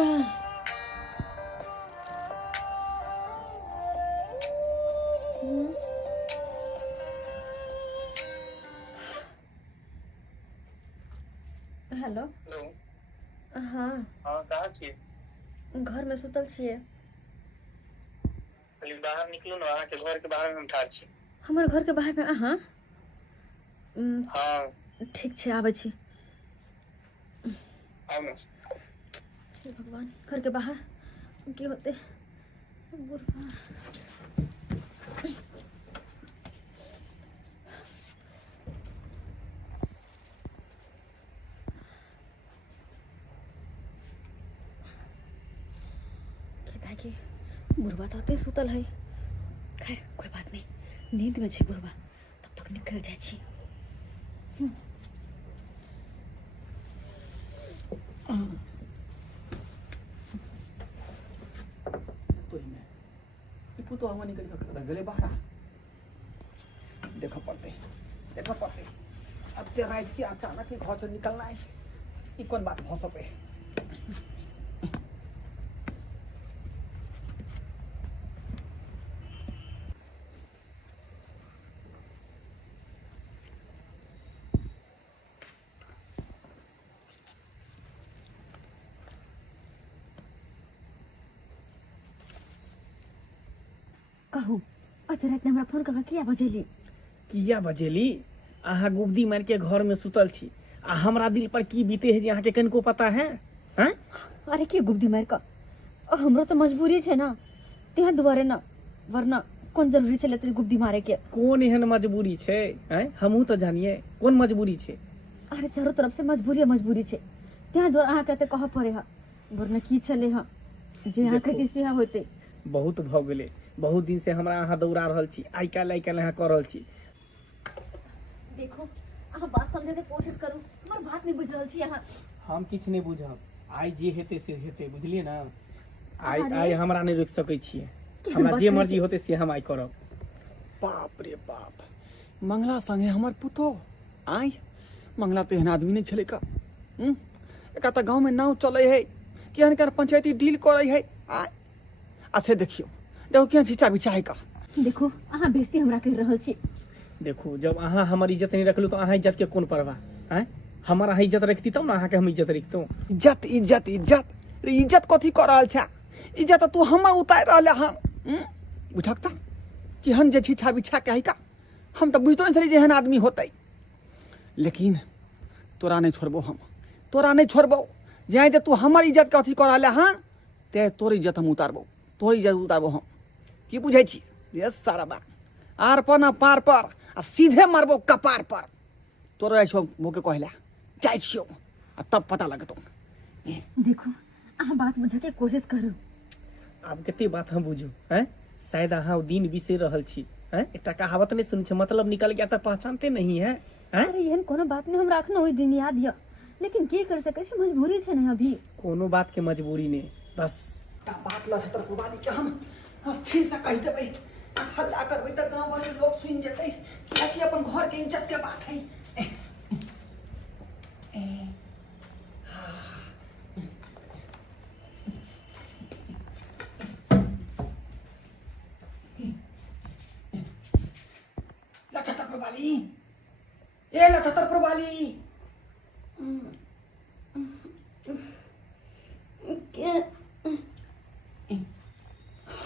Hello. हाँ कहाँ छियै? घर में सुतल छियै। बाहर निकलू ना, अहाँ के घर के बाहर में हम ठाढ़ छी। हमारे घर के बाहर में अहाँ? हाँ ठीक छै, आबै छी। आउ ना। हे भगवान, घर के बाहर की होते? बुढ़वा कि बुढ़वा तो सुतल है। खैर कोई बात नहीं, नींद में छे बुढ़वा, तब तक निकल जाए छी। तो हम निकल गले बाहर देखो पड़ते अब ते रात की अचानक ही घर से निकलना है, ये कौन बात हो सके? कहू अत रात हमरा फोन करके किया बजेली? अहाँ गुब्दी मार के घर में सुतल छी आ हमरा दिल पर की बीते है जे अहाँ के कनको पता है? हैं? अरे की गुब्दी मार का, हमरा तो मजबूरी छे ना, तेहा दुबारे ना, वरना कौन जरूरी छे तेरी गुब्दी मारे के? कौन एहन मजबूरी छे? हैं? हमहू तो जानिए कौन मजबूरी छे। अरे चारों तरफ से मजबूरी छे, तेहा दुबार अहाँ कहते कह पड़े हा, वरना की चले हा जे अहाँ कहते से हा होते। बहुत भ गेले, बहुत दिन से हमरा अहाँ दौड़ा रहल छी, आई काल अहाँ कर रहल छी। देखो अहाँ बात समझे के कोशिश करू, हमर बात नहीं बुझ रहल छी अहाँ। हम किछ नहीं बुझब, आई जे हेते से हेते, बुझलिए ना? आई हमरा नहीं रोक सकै छिए, हमरा जे मर्जी होते से हम आई करब। बाप रे बाप, मंगला संगे हमर पुतो आई, मंगला तो एहन आदमी नहीं छले का। एका त गांव में नाव चले है, केहन केहन पंचायती डील करे है। आई अच्छे देखियो, देखो क्या चीचा बिचाई का। देखो अहाँ बेइज्जती हमरा कर रहल छी। देखो जब अहाँ हमारी इज्जत नहीं रखलू तो अहाँ इज्जत के कौन परवाह है? हमारा इज्जत रखती तब ना अहाँ के हम इज्जत रखतौ। इज्जत इज्जत इज्जत रे, इज्जत कथी कर रहल छा? इज्जत तू हम उतार रहले हम बुझकता कि हम जे छी छा बिछा के है का, हम तो बुझतो नहीं जे एहन आदमी होतै। लेकिन तोरा नहीं छोड़बो, हम तोरा नहीं छोड़बो। जाए तू हमार इज्जत के अथी कर रहले हन, ते तोर इज्जत हम उतारबो, तोर इज्जत उतारबो हम। की बुझै छी? ये सारा बा आर पर ना पार पर आ सीधे मारबो कपार पर। तोर ऐसो मोके कहला जाय छियो आ तब पता लगतो। देखो अहाँ बात बुझे के कोशिश करू। अब कते बात हम बुझू हैं? शायद अहाँ दिन बिसर रहल छी हैं? एकटा कहावत नहीं सुन छ, मतलब निकल गया तो पहचानते नहीं है हैं? अरे एहन कोनो बात नहीं, हम राखना ओई दिन याद य, लेकिन की कर सके छी, मजबूरी छे नहीं अभी। कोनो बात के मजबूरी नहीं, बस ता बात ल छतर कुबाली के हम स्थिर से कह देबै, हल्ला करबै त गांव वाले लोग सुन जेतै, कि अपन घर के इज्जत के बात है। लक्षत्र प्रभाली, ए लक्षत्र प्रभाली,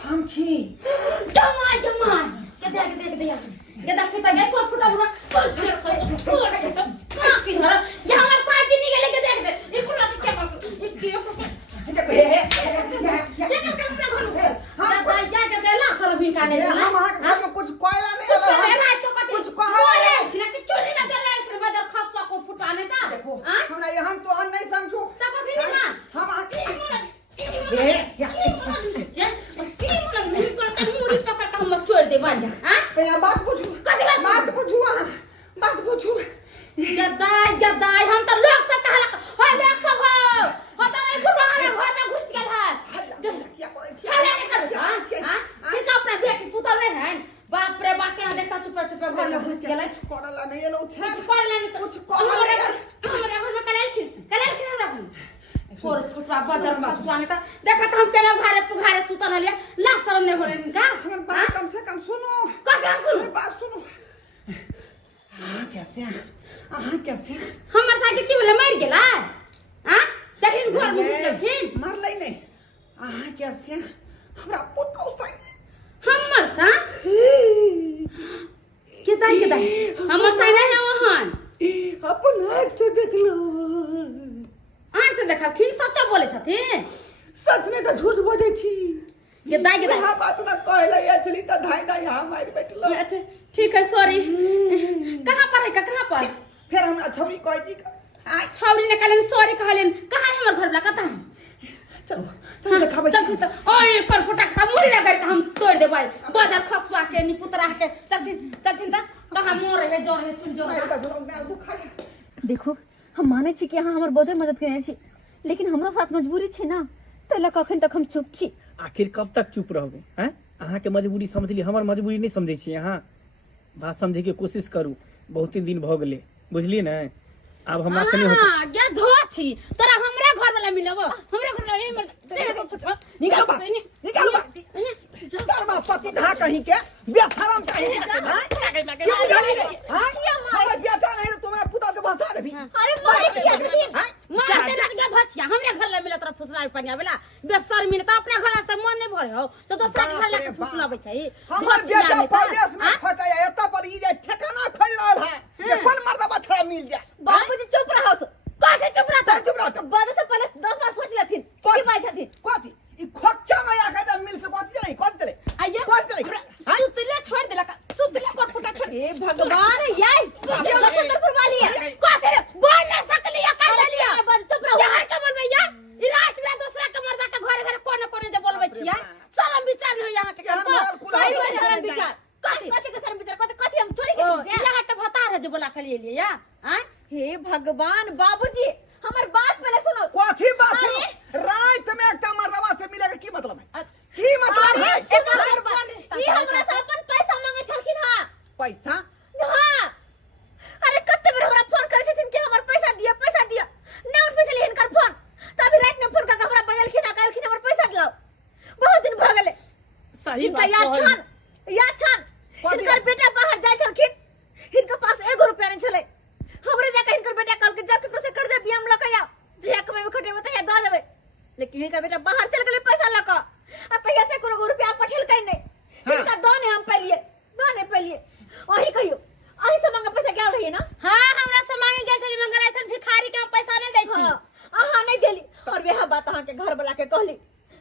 हम छी जमाई के देख दे गदा पिता गए पर फुटा बुरा की धर ये हमर साथी नहीं गेले के देख दे ई कुला के क्या कर दादा जा के देला सर भी काले हम घर में कुछ कोयला नहीं है, कुछ कहले कि चोरी में देले फिर बदर खस्सा को फुटाने ता देखो हमरा यहां तो अन नहीं समझो सब कुछ नहीं हम छोड़ दे बंद। हां बात पूछू, बात पूछू। गदाई हम तो लोग सब कहला हो, लोग सब हो तो नहीं पुराने घर में घुस गेल है। खाले नहीं कर हां कि अपना बेटी पुतल नहीं है। बाप रे बाप के देखता चुप घर में घुस गेल है। करला नहीं लो कुछ कर ले तो कुछ कर ले हमरे घर में कले खिन हमरा घर फोर पुतरा बदर फसवाने त देखा त हम केना घरे पुघारे सुतल हलिया लाख शरम नहीं होले इनका हमर बात कम से कम सुनो। का काम सुनो बात सुनो। कैसे हमर साके की बोले मर गेला हां देखिन घर में घुसलखिन मर लै नहीं। कैसे हमरा पुतौ से हमर सा के दाई हमर सा नहीं है वहां अपन आँख से देख लो। आँख से देखा खिन सच्चा बोले छथिन सच में तो झूठ बोले छी। के दाई हाँ बात ना कहले चली तो धाई यहाँ मार बैठलो। अच्छा ठीक है सॉरी कहां पर है कहां पर फिर हमरा छौरी कह जी छौरी ने कहलन सॉरी कहलन कहां है हमर घर वाला कता है चलो तुम देखाबे चल चल ओए कर फटाक मुड़ी लगा के हम तोड़ देबै बदर खसवा के नी पुतरा के चल त कहां मोर है जोर है चुन जोर देखो हम माने छी कि अहाँ हमर बहुते मदद केने छी लेकिन हमरो साथ मजबूरी छै ना तैला कखन तक हम चुप छी। आखिर कब तक चुप रहबे हैं? अहाँ के मजबूरी समझली हमर मजबूरी नहीं समझे छी। अहाँ बात समझे के कोशिश करू बहुत दिन भ गेले बुझलिए ना अब हमरा से नहीं होता। हां गे धो छी तोरा हमरा घर वाला मिलबो हमरा घर वाला नहीं निकाल बा शर्मा पति धा कहीं के बेशरम कहीं के हैं क्यों जाने हां हमर बेटा नहीं तो तुम्हारा पुता के बसा रही। अरे मारे किया छथिन मारते न के धोचिया हमरा घर ला मिला तोरा फुसला पनिया वाला बेशर्मी ने त अपना घर से मन नहीं भरे हो तो दूसरा घर ला फुसलाबै छै हमर बेटा परदेश में फटाया एता पर ई जे ठिकाना खोल रहल है जे कोन मर्दा बछड़ा मिल जाए। बाबूजी चुप रहो तो काहे चुप रहता बाद से पहले 10 बार सोच लेथिन की बात छथिन कथी ई खोक्षा में आके जब मिल से बात नहीं कौन चले आइए कौन चले सुतले छोड़ देला सुतले कोट फुटा छोड़ ए भगवान ये लखनपुर वाली है काहे बोल ना सकली का लिया बाद चुप रहो जहर का बोलबे या ई रात में दूसरा के मर्दा के घर घर कोने कोने जे बोलबै छिया शरम विचार नहीं हो यहां के कथी शरम विचार कथी के शरम विचार कथी हम चोरी के से यहां के भतार है जो बोला के लिए या हां हे भगवान बाबूजी हमर बात पहले सुनो। कथी बात सुनो रात में एकटा मर्दवा से मिले के की मतलब है की मतलब है ये हमरा से अपन पैसा मांगे छलखिन हां पैसा हां अरे कत्ते बेर हमरा फोन करे छथिन कि हमर पैसा दिया ना उठ पैसा लेन कर फोन तभी रात में फोन करके हमरा बजलखिन कहलखिन हमर पैसा दिलाओ बहुत दिन भ गेले सही बात या छान इनकर बेटा बाहर जाय छलखिन इनका पास 1 रुपया नहीं छले हमरे जाके इनकर बेटा कल के जाके से कर दे बियाम लक या जे कमे में खटे में त द देबे लेकिन इनका बेटा बाहर चल गेले पैसा लक आ तहिया से कोनो रुपया पठेल कहीं नहीं इनका दो ने हम पहलिए वही कहियो अही से मांगे पैसा गेल रही ना। हां हमरा से मांगे गेल छली मगर ऐसन भिखारी के हम पैसा नहीं दै छी अहाँ नहीं देली और वह बात अहाँ के घर वाला के कहली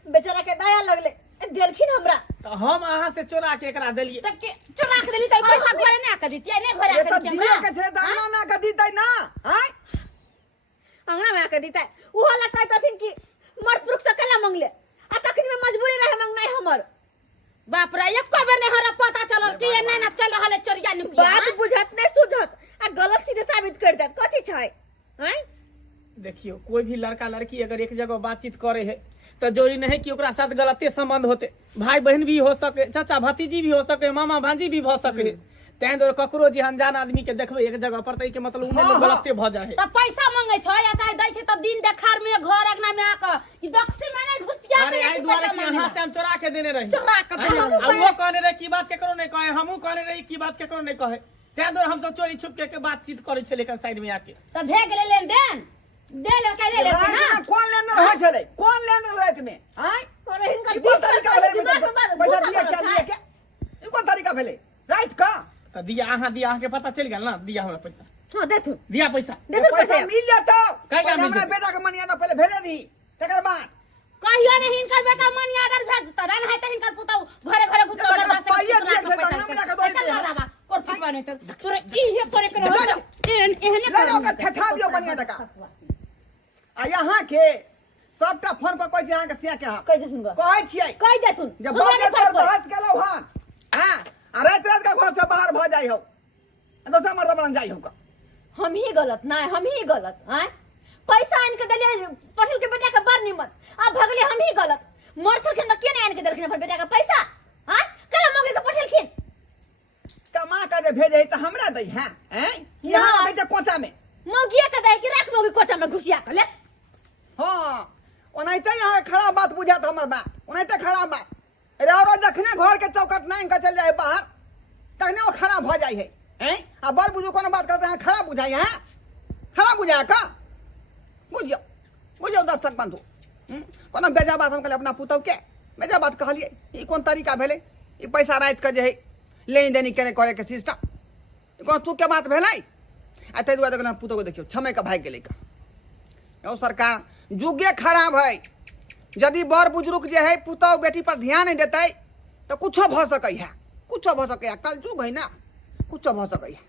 बेचारा के दया लगले देलखिन हमरा तो हम अहाँ से चोरा के एकरा देलिए तक के चोरा के देली त पैसा घरे नहीं आके दितिया नहीं घरे ये आके तो दितिया दिए के छे दाना में के दीतै ना हैं अंगना में आके दीता वो वाला कहतथिन कि मर्द पुरुष से केला मांगले आ तखनी में मजबूरी रहे मांगनाई हमर बाप रे एक बेर नहीं हमरा पता चलल कि ये नहीं ना चल रहल चोरिया नुकिया बात बुझत नहीं सुझत आ गलत सीधे साबित कर देत कथी छै हैं। देखियो कोई भी लड़का लड़की अगर एक जगह बातचीत करे है तो जरूरी नहीं कि ओकरा साथ गलते संबंध होते भाई बहन भी हो सके चाचा भतीजी भी हो सके मामा भांजी भी भ सके तें दर ककरो जे अनजान आदमी के देखबे एक जगह पर तई के मतलब उन्हें गलते भ जाए त पैसा मांगे छ या चाहे दै छै त दिन देखार में घर अगना में आके ई दक्षी में नहीं घुसिया अरे आई द्वारा कि यहां से हम चोरा के देने रही चोरा के देने रही। अब वो कहने रहे की बात केकरो नहीं कहे हमहू कहने रही की बात केकरो नहीं कहे तें दर हम सब चोरी छुप के बातचीत करे छले लेकिन साइड में आके त भेग ले लेन देन दे ले के ले ले ना कौन लेने रहे छले कौन लेने रात में हैं और इनकर कौन तरीका भेले पैसा दिया क्या लिए के ई कौन तरीका भेले रात का तो दिया अहाँ के पता चल गेल ना दिया हमरा पैसा हां देथु दिया पैसा पैसा मिल जाता कहीं पहले हमरा बेटा के मनिया ना पहले भेजे दी तकर बाद कहियो नहीं हिनकर बेटा मनी ऑर्डर भेजता रहन है त हिनकर पुतौ घरे घरे घुस तो पाइया दिए थे तो ना मिला के दो दे कोर फुटवा नहीं तो तोरे ई हे करे के रहो एहने ले लो के ठठा दियो मनिया तका आ यहाँ के सबटा फोन पर कहै छै अहाँ के सिया के कह दे सुनगा कहै छियै कह देथुन जब बाप के पर बहस गेलौ हन हां आ रात रात का घर से बाहर भ जाई हो दोसर मर्द बन जाई हो का हम ही गलत हैं पैसा इनके दलिए पठल के बेटा के बार निमन अब भगले हम ही गलत मरथ के न के नहीं इनके दलखिन अपन बेटा का पैसा हैं कला मगे के पठलखिन कमा के जे भेजे त हमरा दई हैं यहाँ रखे छै कोचा में मगिया के दे कि राख मगे कोचा में घुसिया के ले हां ओनाहिते यहाँ खराब बात बुझात हमर बात ओनाहिते खराब बात अरे और जखने घर के चौकट नांग के चल जाए बाहर तखने वो खराब हो जाए है आ बड़ बुजुर्ग कोनो बात करते हैं खराब बुझाई है खराब बुझाए का बुझियो बुझियो दर्शक बंधु कोनो बेजा बात हम कहले अपना पुतौ के बेजा बात कहलिए ई कोन तरीका भेले ई पैसा रात के जे है लेन देन करे के सिस्टम कौन तू के बात भेलै आ तै दुआरे पुतौ के देखियो छमे के भाग गेलै का यौ सरकार जुगे खराब है यदि बड़ बुजुर्ग जे है पुतौ बेटी पर ध्यान नहीं देते तो कुछ भ सकै है कल जुग है ना कुछ भ सकै है।